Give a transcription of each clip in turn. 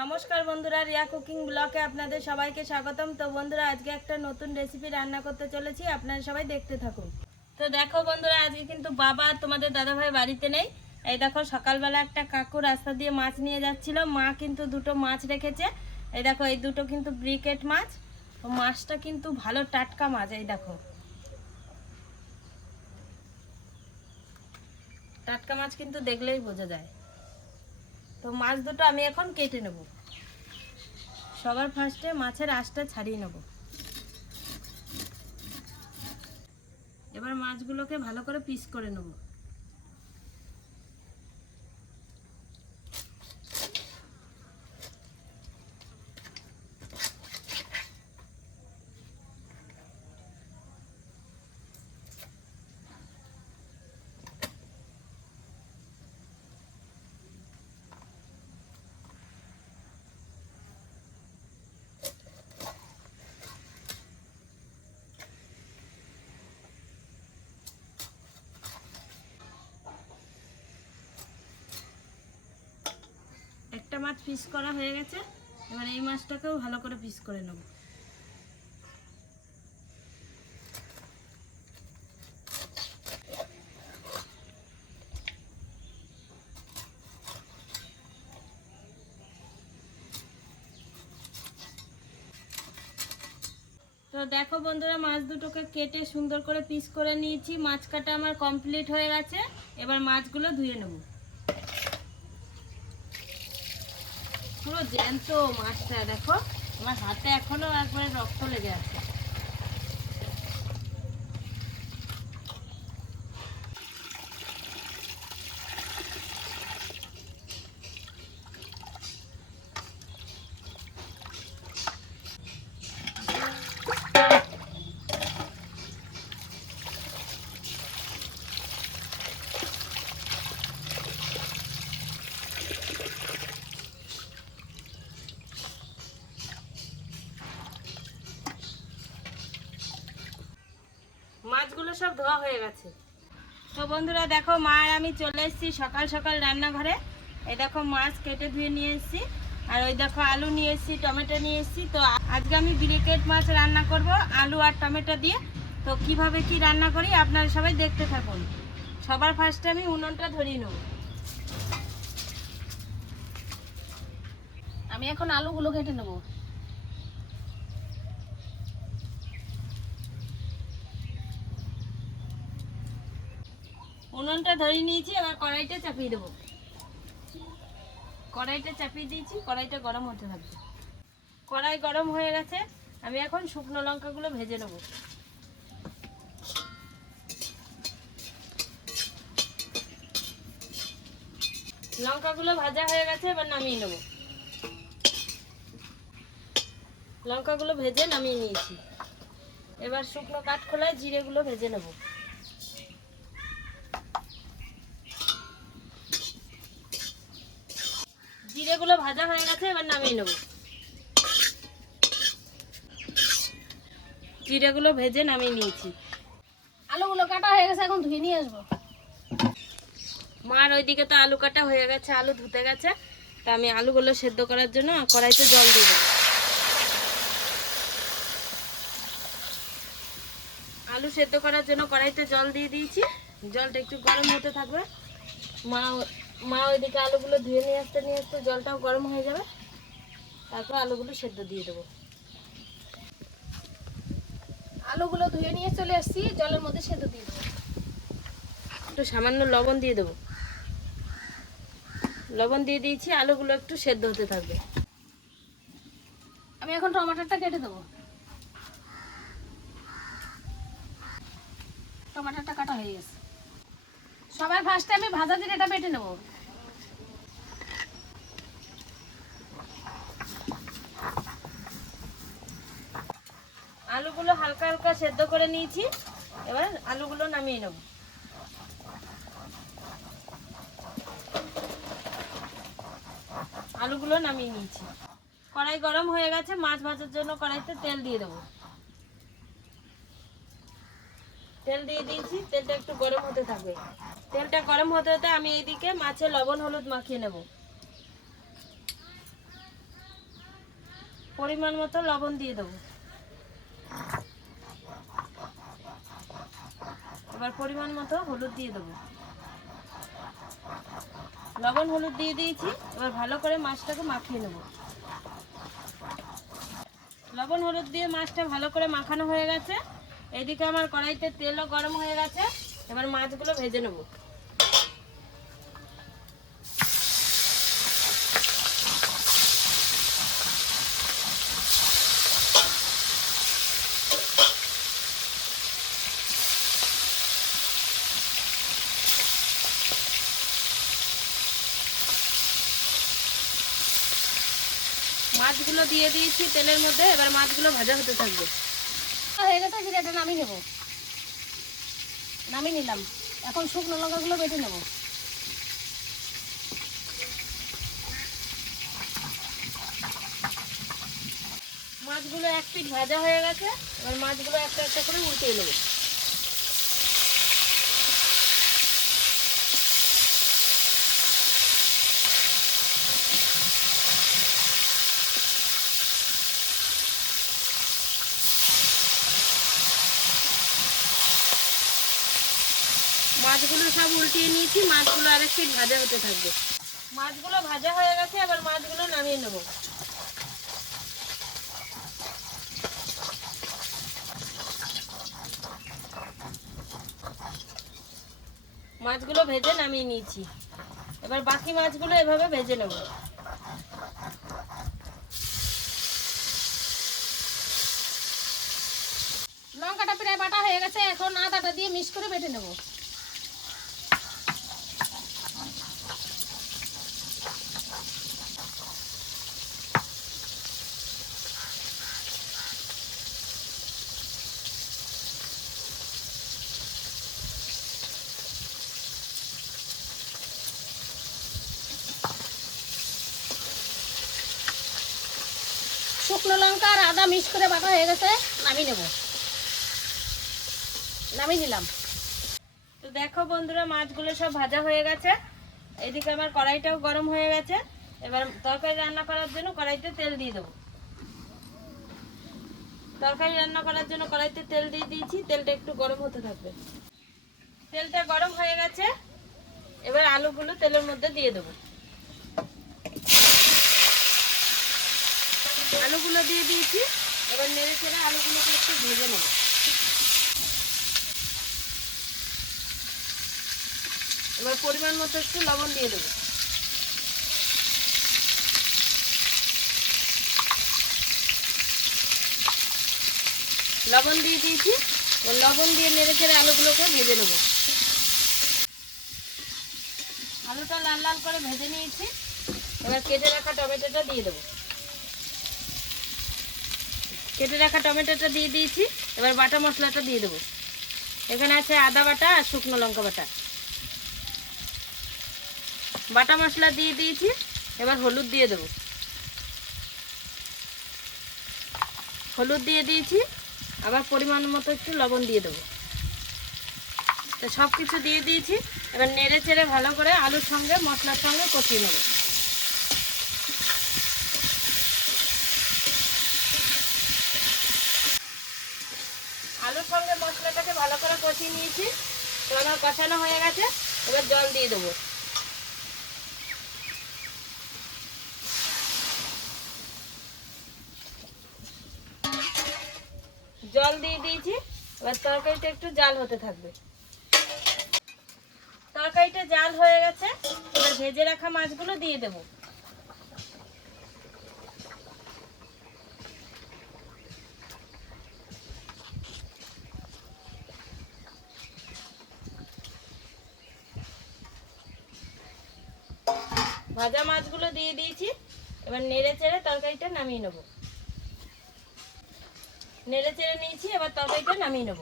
নমস্কার বন্ধুরা, রিয়া কুকিং ব্লকে আপনাদের সবাইকে স্বাগতম। তো বন্ধুরা, আজকে একটা নতুন রেসিপি রান্না করতে চলেছি, আপনারা সবাই দেখতে থাকুন। তো দেখো বন্ধুরা, আজকে কিন্তু বাবা তোমাদের দাদাভাই বাড়িতে নেই। এই দেখো, সকালবেলা একটা কাকু রাস্তা দিয়ে মাছ নিয়ে যাচ্ছিল। মা কিন্তু দুটো মাছ রেখেছে। এই দেখো, এই দুটো কিন্তু ব্রিকেট মাছ। মাছটা কিন্তু ভালো টাটকা মাছ, এই দেখো। টাটকা মাছ কিন্তু দেখলেই বোঝা যায়। তো মাছ দুটো আমি এখন কেটে নেব। সবার ফার্স্টে মাছের আশটা ছাড়িয়ে নেব। এবার মাছগুলোকে ভালো করে পিস করে নেব। একটা মাছ পিস করা হয়ে গেছে। এবার এই মাছটাকেও ভালো করে পিস করে নেব। তো দেখো বন্ধুরা, মাছ দুটোকে কেটে সুন্দর করে পিস করে নিয়েছি। মাছ কাটা আমার কমপ্লিট হয়ে গেছে। এবার মাছগুলো ধুয়ে নেব। পুরো জ্যান্ত মাছটা দেখো। আমার হাতে এখনও একবারে রক্ত লেগে আছে মাছগুলো সব ধোয়া হয়ে গেছে। তো বন্ধুরা দেখো, মা আর আমি চলে এসেছি সকাল সকাল রান্নাঘরে। এই দেখো, মাছ কেটে ধুয়ে নিয়ে এসেছি। আর ওই দেখো, আলু নিয়ে এসেছি, টমেটো নিয়ে এসেছি। তো আজকে আমি ব্রিকেট মাছ রান্না করব, আলু আর টমেটো দিয়ে। তো কীভাবে কি রান্না করি, আপনারা সবাই দেখতে থাকুন। সবার ফার্স্টে আমি উনুনটা ধরিয়ে নেব। আমি এখন আলুগুলো কেটে নেব। উনুনটা ধরিয়ে নিয়েছি, এবার কড়াইটা চাপিয়ে দেবো। কড়াইটা চাপিয়ে দিয়েছি, কড়াইটা গরম হতে থাকবে। কড়াই গরম হয়ে গেছে, আমি এখন শুকনো লঙ্কাগুলো ভেজে নেব। লঙ্কাগুলো ভাজা হয়ে গেছে, এবার নামিয়ে নেব। লঙ্কাগুলো ভেজে নামিয়ে নিয়েছি। এবার শুকনো কাঠখোলায় জিরেগুলো ভেজে নেব। জিরেগুলো ভাজা হয়ে গেছে এবার নামিয়ে নেব। জিরেগুলো ভেজে নামিয়ে নিয়েছি। আলুগুলো কাটা হয়ে গেছে এখন ধুয়ে নিয়ে আসব। মার ওইদিকে তো আলু কাটা হয়ে গেছে আলু ধুতে গেছে। তা আমি আলুগুলো সেদ্ধ করার জন্য কড়াইতে জল দিয়ে দেবো। আলু সেদ্ধ করার জন্য কড়াইতে জল দিয়ে দিয়েছি। জলটা একটু গরম হতে থাকবে। মা মা ওইদিকে আলুগুলো ধুয়ে নিয়ে আসতে নিয়ে আসতে জলটাও গরম হয়ে যাবে। তারপর আলুগুলো সেদ্ধ দিয়ে দেবো। আলুগুলো ধুয়ে নিয়ে চলে আসছি, জলের মধ্যে সেদ্ধ দিয়ে দেবো। একটু সামান্য লবণ দিয়ে দেবো। লবণ দিয়ে দিয়েছি, আলুগুলো একটু সেদ্ধ হতে থাকবে। আমি এখন টমাটারটা কেটে দেবো। টমাটারটা কাটা হয়ে গেছে। সবার ফার্স্টে আমি ভাজা জিরেটা বেটে নেব। আলুগুলো হালকা হালকা সেদ্ধ করে নিয়েছি। এবার আলুগুলো নামিয়ে নেব। আলুগুলো নামিয়ে নিয়েছি। কড়াই গরম হয়ে গেছে, মাছ ভাজার জন্য কড়াইতে তেল দিয়ে দেবো। তেল দিয়ে দিয়েছি, তেলটা একটু গরম হতে থাকবে। তেলটা গরম হতে হতে আমি এইদিকে মাছে লবণ, হলুদ মাখিয়ে নেব। পরিমাণ মতো লবণ দিয়ে দেবো। এবার পরিমাণ মতো হলুদ দিয়ে দেবো। লবণ, হলুদ দিয়ে দিয়েছি, এবার ভালো করে মাছটাকে মাখিয়ে নেব। লবণ, হলুদ দিয়ে মাছটা ভালো করে মাখানো হয়ে গেছে। এদিকে আমার কড়াইতে তেলও গরম হয়ে গেছে। এবার মাছগুলো ভেজে নেব মাছগুলো দিয়ে দিয়েছি তেলের মধ্যে, এবার মাছগুলো ভাজা হতে থাকবে। হয়ে গেছে জিরাটা নামিয়ে নেব। নামিয়ে নিলাম। এখন শুকনো লঙ্কাগুলো বেটে নেব। মাছগুলো এক পিঠ ভাজা হয়ে গেছে, এবার মাছগুলো একটা একটা করে উল্টিয়ে নেব। মাছগুলো সব উল্টিয়ে নিয়েছি, মাছগুলো আরেক পিঠ ভাজা হতে থাকবে। মাছগুলো ভাজা হয়ে গেছে, এবার মাছগুলো নামিয়ে নেব। মাছগুলো ভেজে নামিয়ে নিয়েছি। এবার বাকি মাছগুলো এভাবে ভেজে নেব। লঙ্কাটা প্রায় বাটা হয়ে গেছে, এখন আদাটা দিয়ে মিক্স করে বেটে নেব। শুকনো লঙ্কা আর আদা মিক্স করে বাটা হয়ে গেছে, নামিয়ে নেব। নামিয়ে নিলাম। তো দেখো বন্ধুরা, মাছগুলো সব ভাজা হয়ে গেছে। এদিকে আমার কড়াইটাও গরম হয়ে গেছে। এবার তরকারি রান্না করার জন্য কড়াইতে তেল দিয়ে দেবো। তরকারি রান্না করার জন্য কড়াইতে তেল দিয়ে দিয়েছি, তেলটা একটু গরম হতে থাকবে। তেলটা গরম হয়ে গেছে। এবার আলুগুলো তেলের মধ্যে দিয়ে দেবো। আলুগুলো দিয়ে দিয়েছি। এবার নেড়ে চেড়ে আলুগুলোকে একটু ভেজে নেব। এবার পরিমাণ মতো একটু লবণ দিয়ে দেবো। লবণ দিয়ে দিয়েছি। এবার লবণ দিয়ে নেড়ে চেড়ে আলুগুলোকে ভেজে নেব। আলুটা লাল লাল করে ভেজে নিয়েছি। এবার কেটে রাখা টমেটোটা দিয়ে দেবো। কেটে রাখা টমেটোটা দিয়ে দিয়েছি। এবার বাটা মশলাটা দিয়ে দেবো। এখানে আছে আদা বাটা আর শুকনো লঙ্কা বাটা। বাটা মশলা দিয়ে দিয়েছি, এবার হলুদ দিয়ে দেবো। হলুদ দিয়ে দিয়েছি, আবার পরিমাণ মতো একটু লবণ দিয়ে দেবো। তো সব কিছু দিয়ে দিয়েছি, এবার নেড়ে চেড়ে ভালো করে আলুর সঙ্গে, মশলার সঙ্গে কষিয়ে নেব আলুর সঙ্গে মশলাটাকে ভালো করে কষিয়ে নিয়েছি। তো আমার কষানো হয়ে গেছে। এবার জল দিয়ে দেবো। জল দিয়ে দিয়েছি। এবার তরকারিটা একটু জাল হতে থাকবে। তরকারিটা জাল হয়ে গেছে। এবার ভেজে রাখা মাছগুলো দিয়ে দেবো। ভাজা মাছগুলো দিয়ে দিয়েছি। এবার নেড়ে চেড়ে তরকারিটা নামিয়ে নেব। নেড়ে চেড়ে নিয়েছি, এবার তরকারিটা নামিয়ে নেব।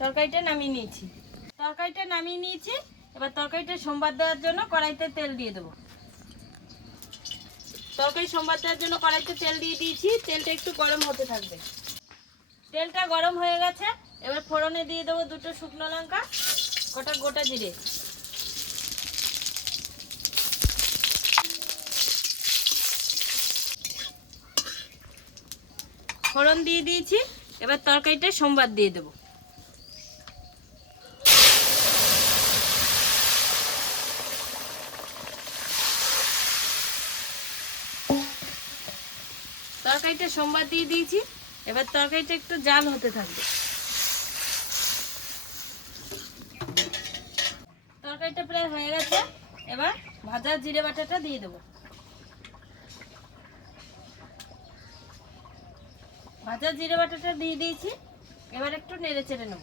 তরকারিটা নামিয়ে নিয়েছি। তরকারিটা নামিয়ে নিয়েছি, এবার তরকারিটা সোমবার দেওয়ার জন্য কড়াইতে তেল দিয়ে দেবো। তরকারি সোমবার দেওয়ার জন্য কড়াইতে তেল দিয়ে দিয়েছি, তেলটা একটু গরম হতে থাকবে। তেলটা গরম হয়ে গেছে, এবার ফোড়নে দিয়ে দেবো দুটো শুকনো লঙ্কা, গোটা গোটা জিরে। ফোড়ন দিয়ে দিয়েছি, এবার তরকারিটা সোমবার দিয়ে দেবো। তরকারিটা সোমবার দিয়ে দিয়েছি। এবার তরকারিটা একটু জাল হতে থাকবে। তরকারিটা প্রায় হয়ে গেছে। এবার ভাজা জিরে বাটাটা দিয়ে দেবো। ভাজা জিরে বাটাটা দিয়ে দিয়েছি। এবার একটু নেড়ে চেড়ে নেব।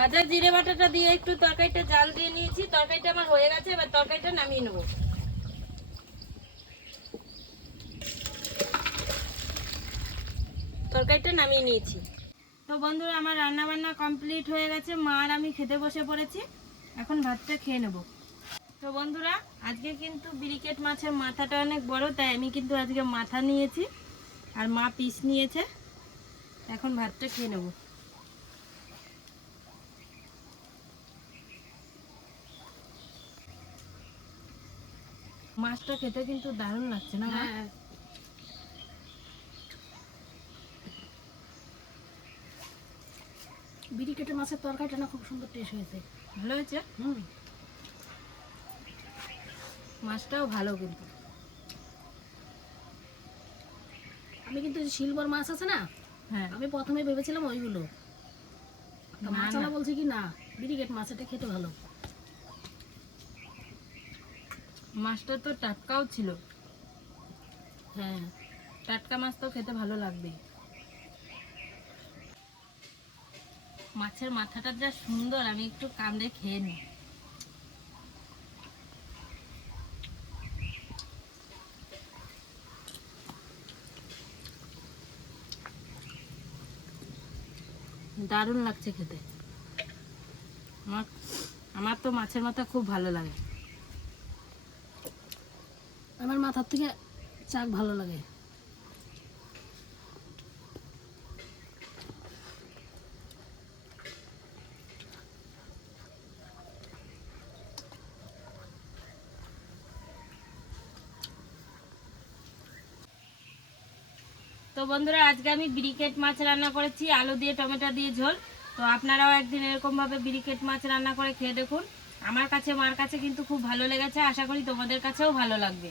ভাজা জিরে বাটাটা দিয়ে একটু তরকারিটা জাল দিয়ে নিয়েছি। তরকারিটা আমার হয়ে গেছে, এবার তরকারিটা নামিয়ে নেব। তরকারিটা নামিয়ে নিয়েছি। তো বন্ধুরা, আমার রান্না বান্না কমপ্লিট হয়ে গেছে। মা আর আমি খেতে বসে পড়েছি। এখন ভাতটা খেয়ে নেব। তো বন্ধুরা, আজকে কিন্তু ব্রিকেট মাছের মাথাটা অনেক বড়, তাই আমি কিন্তু আজকে মাথা নিয়েছি। আর মা পিস নিয়েছে। এখন ভাতটা খেয়ে নেব। মাছটা খেতে কিন্তু দারুণ লাগছে না হ্যাঁ। বিড়ি কেটে মাছের তরকারিটা না খুব সুন্দর টেস্ট হয়েছে। ভালো হয়েছে? হুম। মাছটাও ভালো কিন্তু। আমি কিন্তু সিলভার মাছ আছে না হ্যাঁ। আমি প্রথমে ভেবেছিলাম ওইগুলো। মাছালা না। বলছে কি না বিরিগেট মাছ এটা খেতে ভালো। মাছটা তো টাটকাও ছিল। হ্যাঁ। টাটকা মাছ তো খেতে ভালো লাগবে মাছের মাথাটা যা সুন্দর আমি একটু কামড়ে খেয়ে নিই। দারুণ লাগছে খেতে। আমার আমার তো মাছের মাথা খুব ভালো লাগে। আমার মাথার থেকে চাক ভালো লাগে। তো বন্ধুরা, আজকে আমি ব্রিকেট মাছ রান্না করেছি, আলু দিয়ে টমেটো দিয়ে ঝোল। তো আপনারাও একদিন এরকমভাবে ব্রিকেট মাছ রান্না করে খেয়ে দেখুন। আমার কাছে, মার কাছে কিন্তু খুব ভালো লেগেছে, আশা করি তোমাদের কাছেও ভালো লাগবে।